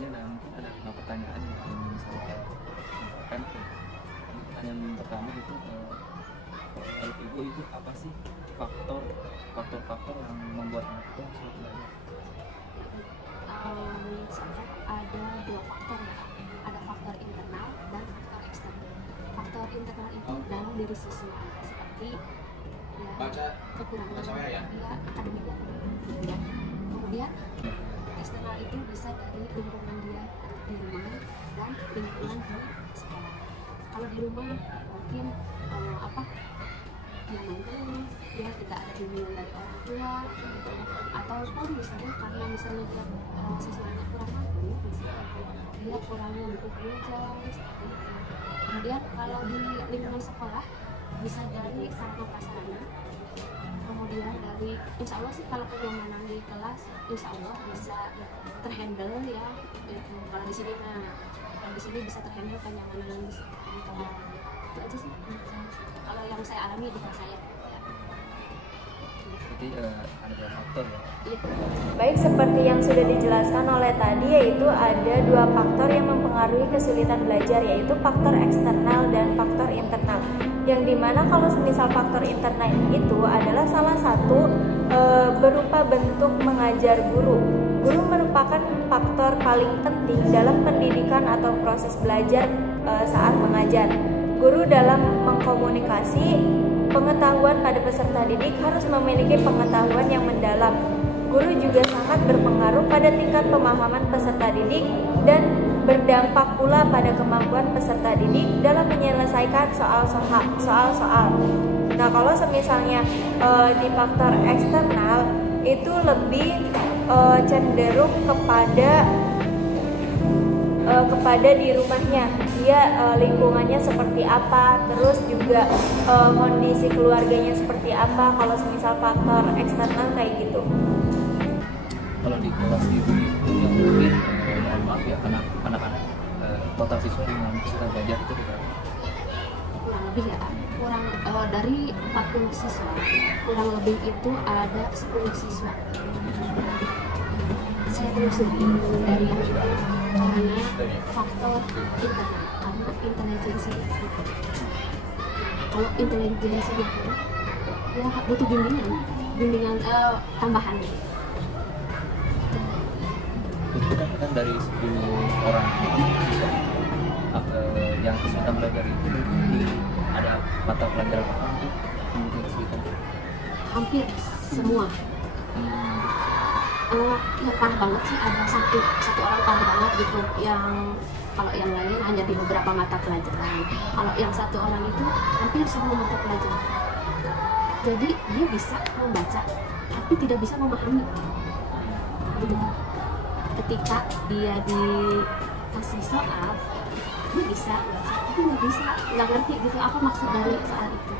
ini ada mungkin ada 5 pertanyaan yang ingin saya sampaikan. Pertanyaan pertama itu menurut ibu itu apa sih faktor-faktor yang membuat anak itu sulit belajar? Menurut saya ada 2 faktor ya. Ada faktor internal dan faktor eksternal. Faktor internal itu dalam diri siswa seperti ya, kekurangan dia akademik. Kemudian eksternal itu bisa dari lingkungan dia di rumah dan lingkungan di sekolah. Kalau di rumah mungkin dia main terus, dia tidak ada bimbingan dari orang tua, gitu. Ataupun misalnya karena dia siswanya kurang mampu, misalnya dia kurang mendukung belajar, seperti itu. Kemudian kalau di lingkungan sekolah bisa dari sarana prasarana. Kemudian dari insya Allah sih kalau kenyamanan di kelas insya Allah bisa terhandle ya. Kalau di sini kalau di sini bisa terhandle kenyamanan di kelas. Itu aja sih kalau yang saya alami di kelas saya. Jadi ada 2 faktor ya. Iya. Baik, seperti yang sudah dijelaskan oleh tadi, yaitu ada 2 faktor yang mempengaruhi kesulitan belajar, yaitu faktor eksternal dan faktor internal. Yang dimana kalau semisal faktor internal itu adalah salah satu berupa bentuk mengajar guru. Guru merupakan faktor paling penting dalam pendidikan atau proses belajar saat mengajar. Guru dalam mengkomunikasi pengetahuan pada peserta didik harus memiliki pengetahuan yang mendalam. Guru juga sangat berpengaruh pada tingkat pemahaman peserta didik dan berdampak pula pada kemampuan peserta didik dalam menyelesaikan soal-soal. Nah, kalau semisalnya di faktor eksternal itu lebih cenderung kepada di rumahnya, dia lingkungannya seperti apa, terus juga kondisi keluarganya seperti apa. Kalau semisal faktor eksternal kayak gitu. Kalau di kelas ibu itu yang mungkin mohon maaf ya, anak-anak total siswa yang peserta belajar itu berapa? Kurang lebih ya, dari 40 siswa kurang lebih itu ada 10 siswa. Saya telusuri dari karena faktor internal, karena intelijensi. Kalau intelijensi itu ya butuh bimbingan tambahan. Itu kan dari 10 orang siswa yang kesulitan belajar itu ada mata pelajaran apa yang kesulitan? Hampir semua. Ya parah banget sih, ada satu orang parah banget gitu, yang kalau yang lain hanya di beberapa mata pelajaran. Kalau yang satu orang itu hampir semua mata pelajaran. Jadi dia bisa membaca tapi tidak bisa memahami gitu. Ketika dia dikasih soal, dia bisa baca tapi nggak ngerti gitu apa maksud dari soal itu.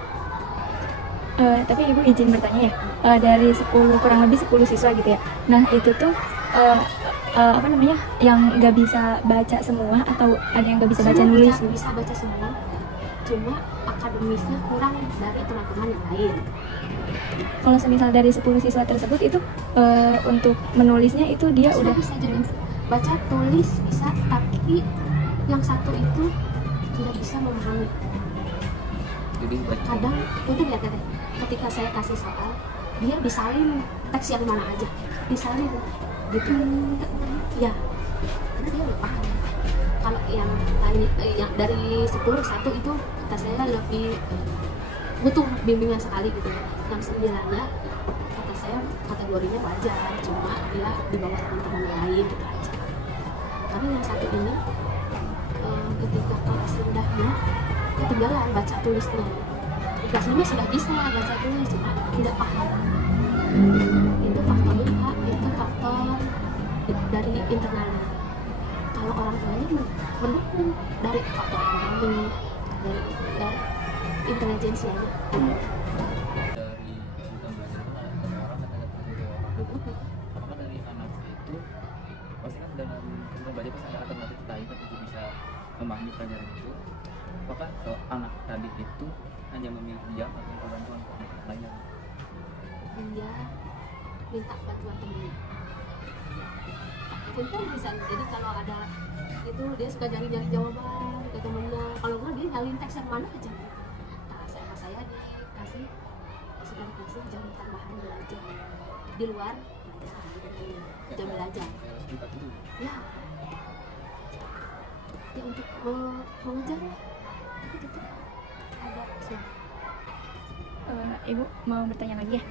Tapi Ibu izin bertanya ya, dari 10 kurang lebih 10 siswa gitu ya. Nah itu tuh yang nggak bisa baca semua atau ada yang nggak bisa baca nulis? Bisa baca semua, cuma akademisnya kurang dari teman-teman yang lain. Kalau semisal dari 10 siswa tersebut itu untuk menulisnya itu dia udah bisa jadi baca tulis bisa, tapi yang satu itu tidak bisa memahami. Jadi Kadang itu lihat deh, ketika saya kasih soal dia disalin teks yang mana aja, disalin gitu ya, karena dia nggak paham. Kalau yang lain yang dari 10 satu itu kata saya lebih butuh bimbingan sekali gitu. Yang 9-nya kata saya kategorinya wajar, cuma dia di bawah teman-teman yang lain gitu aja. Karena yang satu ini ketika kelas rendahnya ketinggalan baca tulisnya. Di kelas 5 sudah bisa baca tulis, cuma tidak paham. Itu faktornya Pak, itu faktor dari internalnya. Kalau orang tuanya mendukung dari faktor ekonomi, dari intelijensianya. dari kesulitan belajar itu ada orang kan ada 3 orang. Apakah dari anak itu pasti kan dalam kesulitan belajar pasti ada alternatif lain untuk bisa memahami pelajaran itu? Apakah anak tadi itu hanya memilih diam atau bantuan lainnya? Dia minta bantuan temannya. pintar bisa. Jadi kalau ada itu dia suka nyari-nyari jawaban ke temennya. Kalau nggak dia nyalin teks yang mana aja. Nah, sama saya sudah dikasih jam tambahan belajar di luar jam belajar. Ya. Ya untuk mengejar itu ada sih. Ibu mau bertanya lagi ya.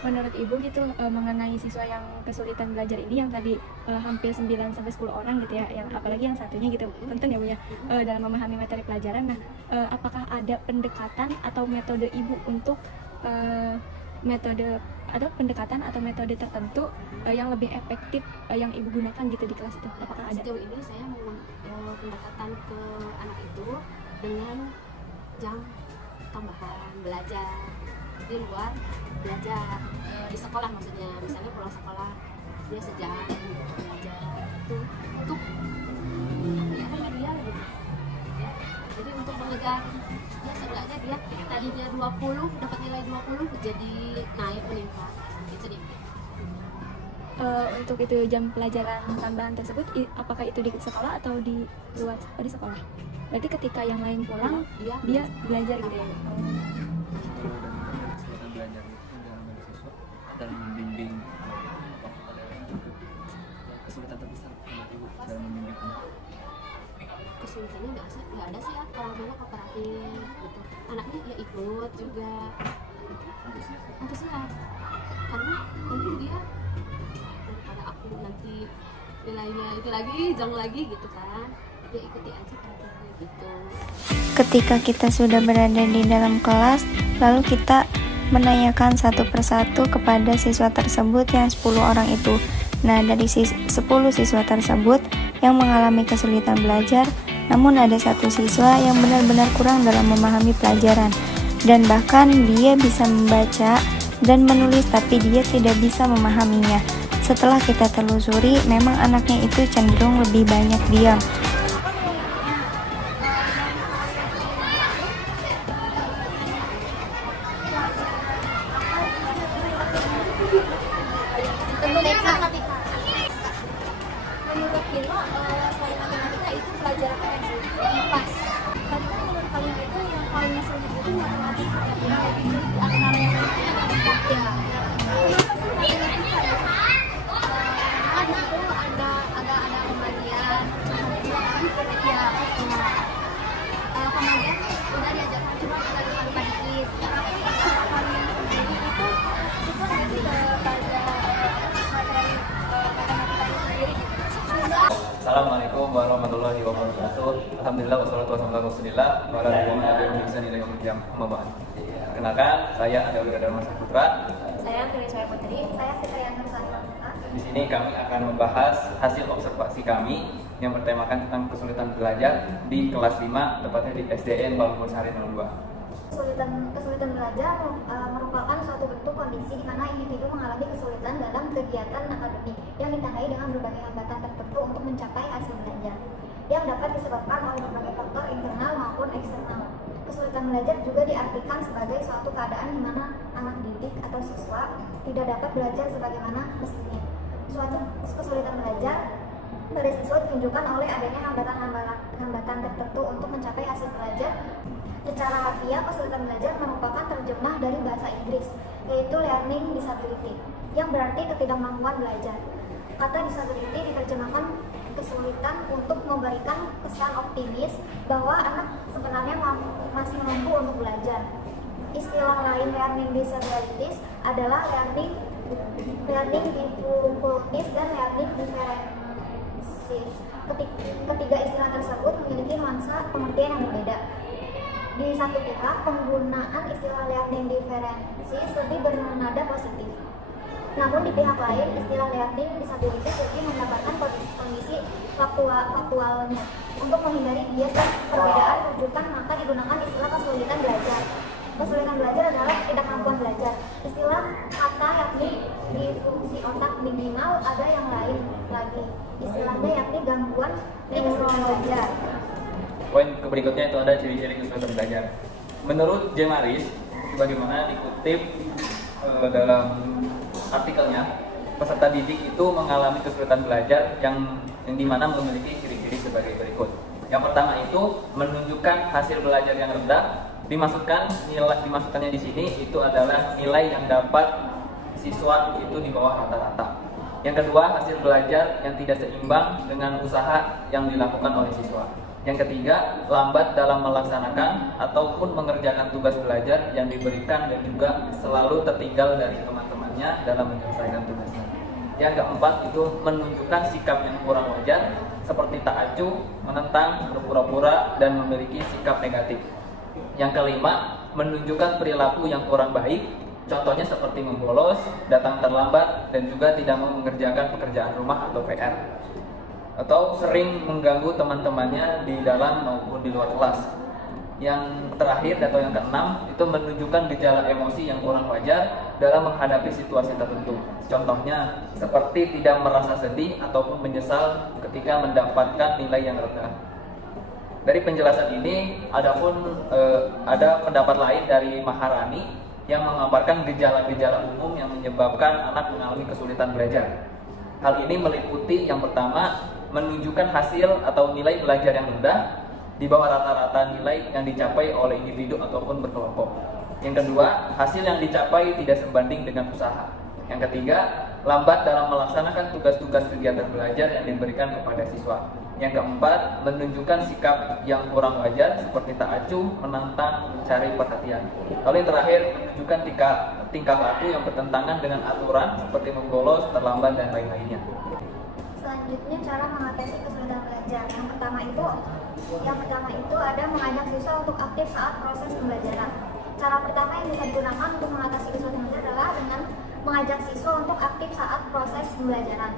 Menurut Ibu gitu mengenai siswa yang kesulitan belajar ini yang tadi hampir 9-10 orang gitu ya, yang apalagi yang satunya gitu penting ya Bu ya dalam memahami materi pelajaran. Nah, apakah ada pendekatan atau metode Ibu untuk metode atau pendekatan atau metode tertentu yang lebih efektif yang Ibu gunakan gitu di kelas itu? Apakah ada? Sejauh ini saya pendekatan ke anak itu dengan jam tambahan belajar di luar belajar di sekolah, maksudnya misalnya pulang sekolah dia sejam belajar itu untuk ya remedial gitu ya. Jadi untuk mengejar ya seenggaknya dia tadinya 20 dapat nilai 20 jadi naik meningkat sedikit. Untuk itu jam pelajaran tambahan tersebut apakah itu di sekolah atau di luar di sekolah? Berarti ketika yang lain pulang dia belajar gitu ya. Belajar itu dalam siswa dalam membimbing kesulitan terbesar Ibu dalam membimbing anak. Kesulitannya nggak ada sih ya, kalau mana kooperatif gitu. Anaknya ya ikut juga antusias karena mungkin dia daripada aku nanti nilainya itu lagi jauh lagi gitu kan, dia ikuti aja gitu. Ketika kita sudah berada di dalam kelas, lalu kita menanyakan satu persatu kepada siswa tersebut yang 10 orang itu. Nah, dari 10 siswa tersebut yang mengalami kesulitan belajar, namun ada satu siswa yang benar-benar kurang dalam memahami pelajaran, dan bahkan dia bisa membaca dan menulis tapi dia tidak bisa memahaminya. Setelah kita telusuri, memang anaknya itu cenderung lebih banyak diam. Menurut Bimo, selain matematika itu pelajaran apa yang sulit? Pas. Karena menurut kalian itu yang paling sulit itu matematika. Yang lebih sulit di antara yang lain itu matematika. Ya. Kenapa sih matematika ya? Karena itu ada pembagian. Ya, kemudian udah diajarkan cuma agak lupa dikit. Tapi kalian sendiri itu suka nggak sih belajar materi matematika itu sendiri? Assalamualaikum warahmatullahi wabarakatuh. Alhamdulillah wassalatu wassalamu ala Rasulillah wa ala alihi wa sahbihi. Kenalkan, saya Ade Darmas Putra. Saya Tuliswaya Putri. Saya Fitriyanti Sarita. Di sini kami akan membahas hasil observasi kami yang bertemakan tentang kesulitan belajar di kelas 5, tepatnya di SDN Bangun Sari 02. Kesulitan belajar merupakan suatu bentuk kondisi di mana individu mengalami kesulitan dalam kegiatan akademik yang ditandai dengan berbagai hambatan tertentu untuk mencapai hasil belajar yang dapat disebabkan oleh berbagai faktor internal maupun eksternal. Kesulitan belajar juga diartikan sebagai suatu keadaan di mana anak didik atau siswa tidak dapat belajar sebagaimana mestinya. Suatu kesulitan belajar pada siswa ditunjukkan oleh adanya hambatan tertentu untuk mencapai hasil belajar. Secara harfiah, kesulitan belajar merupakan terjemah dari bahasa Inggris, yaitu learning disability, yang berarti ketidakmampuan belajar. Kata disability diterjemahkan kesulitan untuk memberikan kesan optimis bahwa anak sebenarnya masih mampu untuk belajar. Istilah lain learning disabilities adalah learning difficulties dan learning differences. Ketiga istilah tersebut memiliki nuansa pengertian yang berbeda. Di satu pihak, penggunaan istilah learning differences lebih bernada positif. Namun di pihak lain, istilah learning disabilities lebih mendapatkan kondisi faktualnya. Untuk menghindari bias dan perbedaan rujukan, maka digunakan istilah kesulitan belajar. Kesulitan belajar adalah ketidakmampuan belajar. Istilah kata yakni di fungsi otak minimal, ada yang lain lagi. Istilahnya yakni gangguan neurologi. Poin berikutnya itu ada ciri-ciri kesulitan belajar. Menurut Jemaris, bagaimana dikutip dalam artikelnya, peserta didik itu mengalami kesulitan belajar yang dimana memiliki ciri-ciri sebagai berikut. Yang pertama itu menunjukkan hasil belajar yang rendah. Dimasukkannya di sini itu adalah nilai yang dapat siswa itu di bawah rata-rata. Yang kedua, hasil belajar yang tidak seimbang dengan usaha yang dilakukan oleh siswa. Yang ketiga, lambat dalam melaksanakan ataupun mengerjakan tugas belajar yang diberikan dan juga selalu tertinggal dari teman-temannya dalam menyelesaikan tugasnya. Yang keempat itu menunjukkan sikap yang kurang wajar seperti tak acuh, menentang, berpura-pura, dan memiliki sikap negatif. Yang kelima, menunjukkan perilaku yang kurang baik, contohnya seperti membolos, datang terlambat, dan juga tidak mau mengerjakan pekerjaan rumah atau PR. Atau sering mengganggu teman-temannya di dalam maupun di luar kelas. Yang terakhir atau yang keenam, itu menunjukkan gejala emosi yang kurang wajar dalam menghadapi situasi tertentu. Contohnya seperti tidak merasa sedih ataupun menyesal ketika mendapatkan nilai yang rendah. Dari penjelasan ini, ada pendapat lain dari Maharani yang mengabarkan gejala-gejala umum yang menyebabkan anak mengalami kesulitan belajar. Hal ini meliputi yang pertama, menunjukkan hasil atau nilai belajar yang rendah di bawah rata-rata nilai yang dicapai oleh individu ataupun berkelompok. Yang kedua, hasil yang dicapai tidak sebanding dengan usaha. Yang ketiga, lambat dalam melaksanakan tugas-tugas kegiatan belajar yang diberikan kepada siswa. Yang keempat, menunjukkan sikap yang kurang wajar seperti tak acuh, menantang, mencari perhatian. Lalu yang terakhir, menunjukkan tingkah laku yang bertentangan dengan aturan seperti membolos, terlambat, dan lain-lainnya. Selanjutnya cara mengatasi kesulitan belajar. Yang pertama itu ada mengajak siswa untuk aktif saat proses pembelajaran. Cara pertama yang bisa digunakan untuk mengatasi kesulitan belajar adalah dengan mengajak siswa untuk aktif saat proses pembelajaran,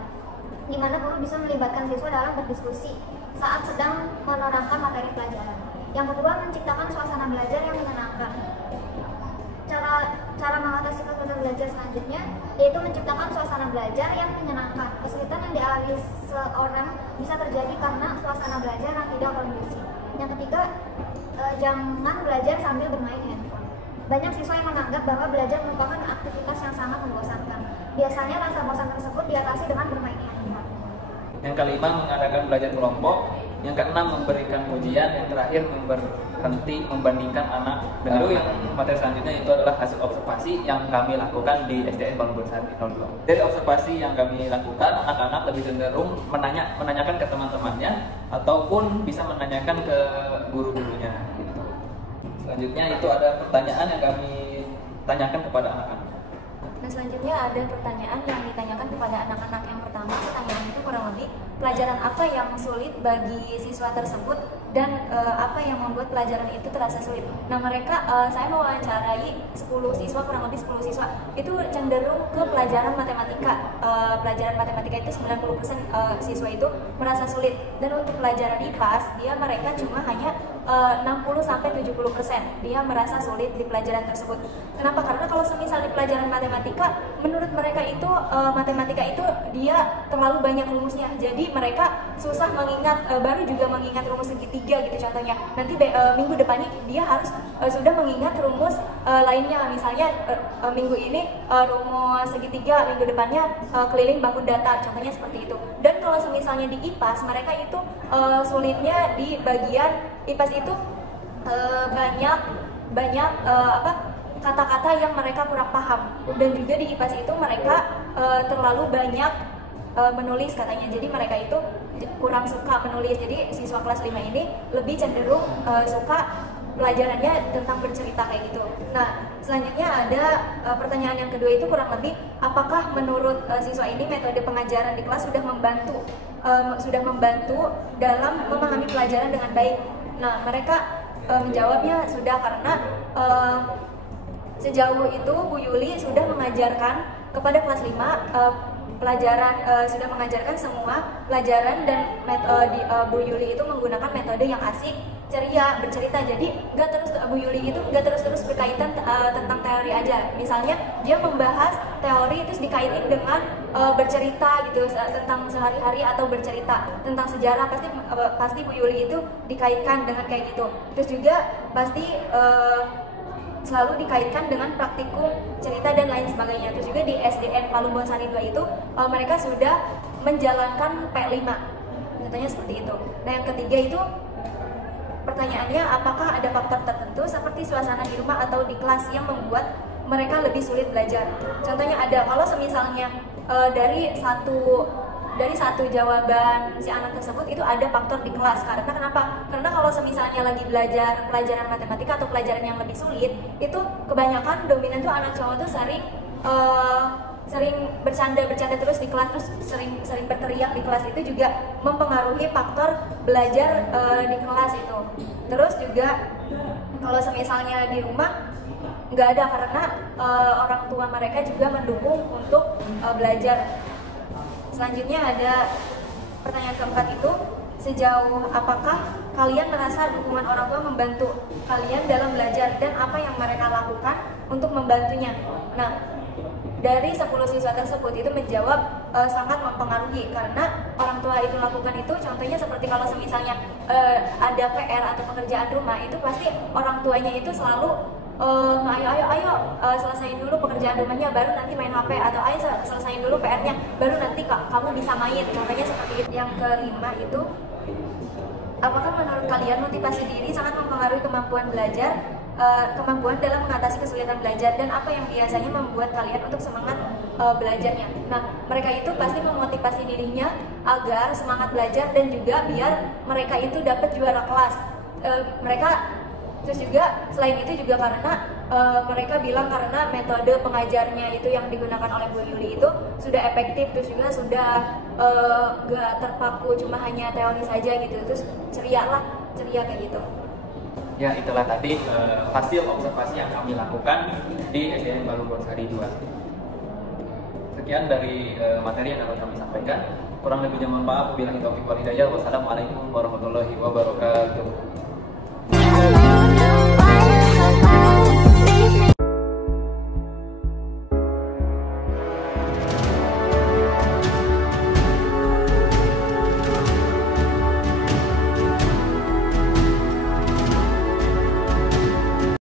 di mana guru bisa melibatkan siswa dalam berdiskusi saat sedang menerangkan materi pelajaran. Yang kedua, menciptakan suasana belajar yang menyenangkan. Cara mengatasi kesulitan belajar selanjutnya yaitu menciptakan suasana belajar yang menyenangkan. Kesulitan yang dialami seorang bisa terjadi karena suasana belajar yang tidak kondusif. Yang ketiga, jangan belajar sambil bermain handphone. Banyak siswa yang menganggap bahwa belajar merupakan aktivitas yang sangat membosankan. Biasanya rasa bosan tersebut diatasi dengan bermain handphone. Yang kelima, mengadakan belajar kelompok. Yang keenam, memberikan ujian. Yang terakhir, berhenti membandingkan anak. Lalu yang materi selanjutnya itu adalah hasil observasi yang kami lakukan di SDN Bangun Bersari 02. Dari observasi yang kami lakukan, anak-anak lebih cenderung menanyakan ke teman-temannya ataupun bisa menanyakan ke guru-gurunya. Gitu. Selanjutnya itu ada pertanyaan yang kami tanyakan kepada anak-anak. Nah, selanjutnya ada pertanyaan yang ditanyakan kepada anak-anak. Yang pertama, pertanyaan itu kurang lebih pelajaran apa yang sulit bagi siswa tersebut dan apa yang membuat pelajaran itu terasa sulit. Nah, mereka saya mewawancarai 10 siswa, kurang lebih 10 siswa itu cenderung ke pelajaran matematika. Pelajaran matematika itu 90% siswa itu merasa sulit, dan untuk pelajaran IPAS mereka cuma hanya 60-70% dia merasa sulit di pelajaran tersebut. Kenapa? Karena kalau semisal di pelajaran matematika, menurut mereka itu matematika itu dia terlalu banyak rumusnya, jadi mereka susah mengingat, baru juga mengingat rumus segitiga gitu contohnya. Nanti minggu depannya dia harus sudah mengingat rumus lainnya, misalnya minggu ini rumus segitiga, minggu depannya keliling bangun datar, contohnya seperti itu. Dan kalau misalnya di IPAS, mereka itu sulitnya di bagian IPAS itu banyak kata-kata yang mereka kurang paham, dan juga di IPAS itu mereka terlalu banyak menulis katanya, jadi mereka itu kurang suka menulis. Jadi siswa kelas 5 ini lebih cenderung suka pelajarannya tentang bercerita kayak gitu. Nah, selanjutnya ada pertanyaan yang kedua itu kurang lebih apakah menurut siswa ini metode pengajaran di kelas sudah membantu dalam memahami pelajaran dengan baik. Nah, mereka menjawabnya sudah, karena sejauh itu Bu Yuli sudah mengajarkan kepada kelas 5 pelajaran, sudah mengajarkan semua pelajaran, dan Bu Yuli itu menggunakan metode yang asik, ceria, bercerita. Jadi Bu Yuli itu nggak terus berkaitan tentang teori aja. Misalnya dia membahas teori terus dikaitin dengan bercerita gitu tentang sehari-hari, atau bercerita tentang sejarah, pasti Bu Yuli itu dikaitkan dengan kayak gitu. Terus juga pasti selalu dikaitkan dengan praktikum, cerita dan lain sebagainya. Terus juga di SDN Palu Bonsari 2 itu mereka sudah menjalankan P5. Contohnya seperti itu. Nah, yang ketiga itu pertanyaannya, apakah ada faktor tertentu seperti suasana di rumah atau di kelas yang membuat mereka lebih sulit belajar? Contohnya ada, kalau misalnya dari satu jawaban si anak tersebut itu ada faktor di kelas. Karena kenapa? Karena kalau misalnya lagi belajar pelajaran matematika atau pelajaran yang lebih sulit, itu kebanyakan dominan tuh anak cowok tuh sering bercanda terus di kelas, terus sering berteriak di kelas. Itu juga mempengaruhi faktor belajar di kelas itu. Terus juga kalau misalnya di rumah nggak ada, karena orang tua mereka juga mendukung untuk belajar. Selanjutnya ada pertanyaan keempat itu, sejauh apakah kalian merasa dukungan orang tua membantu kalian dalam belajar dan apa yang mereka lakukan untuk membantunya? Nah, dari 10 siswa tersebut itu menjawab sangat mempengaruhi, karena orang tua itu lakukan itu, contohnya seperti kalau misalnya ada PR atau pekerjaan rumah, itu pasti orang tuanya itu selalu ayo selesaiin dulu pekerjaan rumahnya, baru nanti main HP, atau ayo selesaiin dulu PR-nya, baru nanti kamu bisa main. Contohnya seperti itu. Yang kelima itu, apakah menurut kalian motivasi diri sangat mempengaruhi kemampuan belajar, kemampuan dalam mengatasi kesulitan belajar, dan apa yang biasanya membuat kalian untuk semangat belajarnya? Nah, mereka itu pasti memotivasi dirinya agar semangat belajar dan juga biar mereka itu dapat juara kelas. Terus juga selain itu juga karena mereka bilang karena metode pengajarnya itu yang digunakan oleh Bu Yuli itu sudah efektif, terus juga sudah gak terpaku cuma hanya teori saja gitu, terus ceria kayak gitu. Ya, itulah tadi hasil observasi yang kami lakukan di SDN Palu Bonsari 2. Sekian dari materi yang akan kami sampaikan. Kurang lebihnya mohon maaf. Wabillahi taufiq wal hidayah. Wassalamualaikum warahmatullahi wabarakatuh.